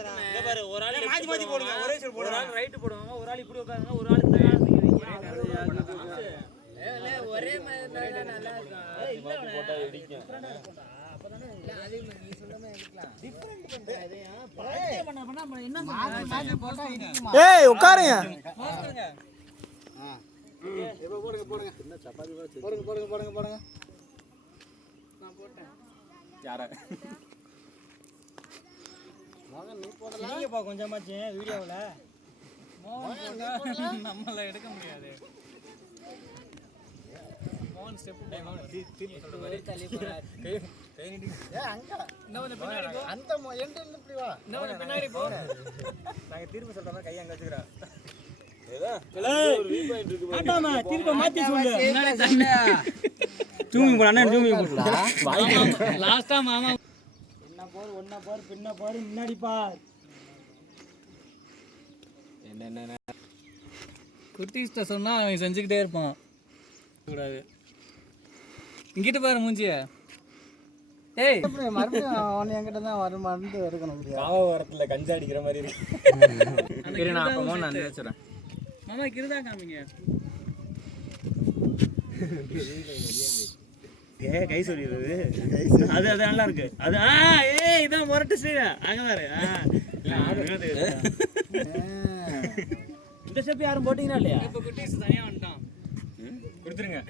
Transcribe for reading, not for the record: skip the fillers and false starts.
இங்க பாரு ஒரு ஆள் மாத்தி மாத்தி போடுங்க ஒரே சைடு போடுங்க. ஒரு ஆள் ரைட் போடுவாங்க ஒரு ஆள் இப்படி உட்காருங்க ஒரு ஆள் இந்த காலத்துக்கு ஒரே மாதிரி நல்லா இருக்கும். போட்டா இடிக்கும். அப்பதானே அது நீ சொல்லாம எடுக்கலாம். டிஃபரண்ட் பண்றாரு. பண்ண என்ன மாத்தி போட்டா இடிக்குமா? ஏய் உட்காருங்க. போடுங்க. இப்ப போடுங்க போடுங்க. என்ன சப்பாத்தி போடுங்க போடுங்க போடுங்க போடுங்க. நான் போட்டேன். யார மகன் நீ போடல. நீங்கப்பா கொஞ்சமாச்சு வீடியோவுல நம்மள எடுக்க முடியாது. மோன் ஸ்டெப் தள்ளி போறாரு. கை நீட்டி ஏய் அங்க இன்னும் கொஞ்சம் பின்னாடி போ. அந்த எண்ட் இப்படி வா. இன்னும் கொஞ்சம் பின்னாடி போ. நாங்க திரும்ப சொல்ற மாதிரி கையை அங்க வச்சுக்கிறோம். ஒரு வியூ பாயிண்ட் இருக்கு பாரு. ஆட்டாமா திரும்ப மாத்தி சொல்லு. முன்னாடி தள்ளு. ஜூமிங் போடு அண்ணா ஜூமிங் போடுடா. லாஸ்டா மாமா என்ன பாரு ஒண்ணா பாரு பின்ன பாரு முன்னாடி பாரு. என்ன குட்டிஸ்ட சொன்னா அவன் செஞ்சுக்கிட்டே இருப்பான். கூடாது. இங்கிட்டு பாரு மூஞ்சிய. ஏய் மறுபடியும் அவன் என்கிட்ட தான் வரும் மருந்து எடுக்கணும் முடியாது. காவ வரத்துல கஞ்சா அடிக்கிற மாதிரி இருக்கு. சரி நான் அப்ப மோன் நான் வச்சுறேன். மாமா கிருதா காமிங்க. ஏ கை சொல்லிடுறது அது அது நல்லா இருக்கு அது ஏய் இதான் முரட்டு ஸ்ரீ அங்க பாரு இந்த ஸ்டெப் யாரும் போட்டீங்களா இல்லையா இப்ப குட்டிஸ் தனியா வந்துட்டான். கொடுத்துருங்க.